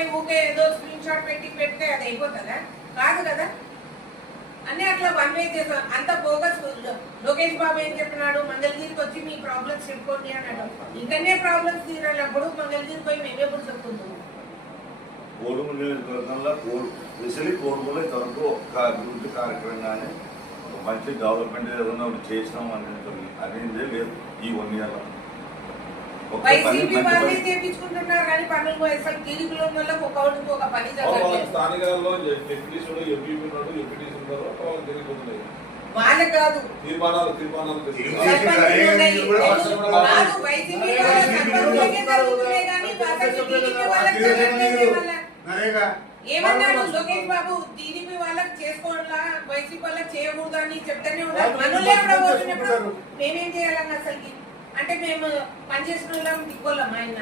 పోయి ఊకే ఏదో స్క్రీన్ షాట్ పెడితే అది అయిపోతుందా? కాదు కదా. అన్నీ అట్లా వన్ వే చేస్తాం. అంత బోగస్. లోకేష్ బాబు ఏం చెప్పినాడు, మంగళగిరికి వచ్చి మీ ప్రాబ్లమ్స్ చెప్పుకోండి అన్నాడు. ఇంకనే ప్రాబ్లమ్స్ తీరాలప్పుడు మంగళగిరికి పోయి మేము ఎప్పుడు చెప్పుకుంటున్నాం? కోడుమూరు నియోజకవర్గంలో కోడుమూరు ఇంతవరకు ఒక అభివృద్ధి కార్యక్రమం కానీ మంచి డెవలప్మెంట్ ఏదైనా చేసినాం అనేది లేదు ఈ 1 year లో. వైసీపీ వాళ్ళే చేపించుకుంటున్నారు కానీ పనులు అసలు టీడీపీలో వాళ్ళకి ఒక పని జరగలేదు. స్థానికాల్లో ఎంపీటీసీలు ఎంపీపీ ఉన్నాడు, ఎంపీటీసీ ఉన్నారు, వాళ్ళు తిరిగిపోతున్నాయి. వాళ్ళకి కాదు తీర్మానాలు ఏమన్నాడు లోకేష్ బాబు, టీడీపీ వాళ్ళకి చేసుకోవాలా వైసీపీ వాళ్ళకి చేయకూడదు అని చెప్తానే ఉన్నారు. మనోళ్ళే ఎప్పుడో పోతున్నప్పుడు మేమేం చేయాలన్నా అసలుకి? అంటే మేము పనిచేసిన వాళ్ళం దిక్కోళ్ళం ఆయన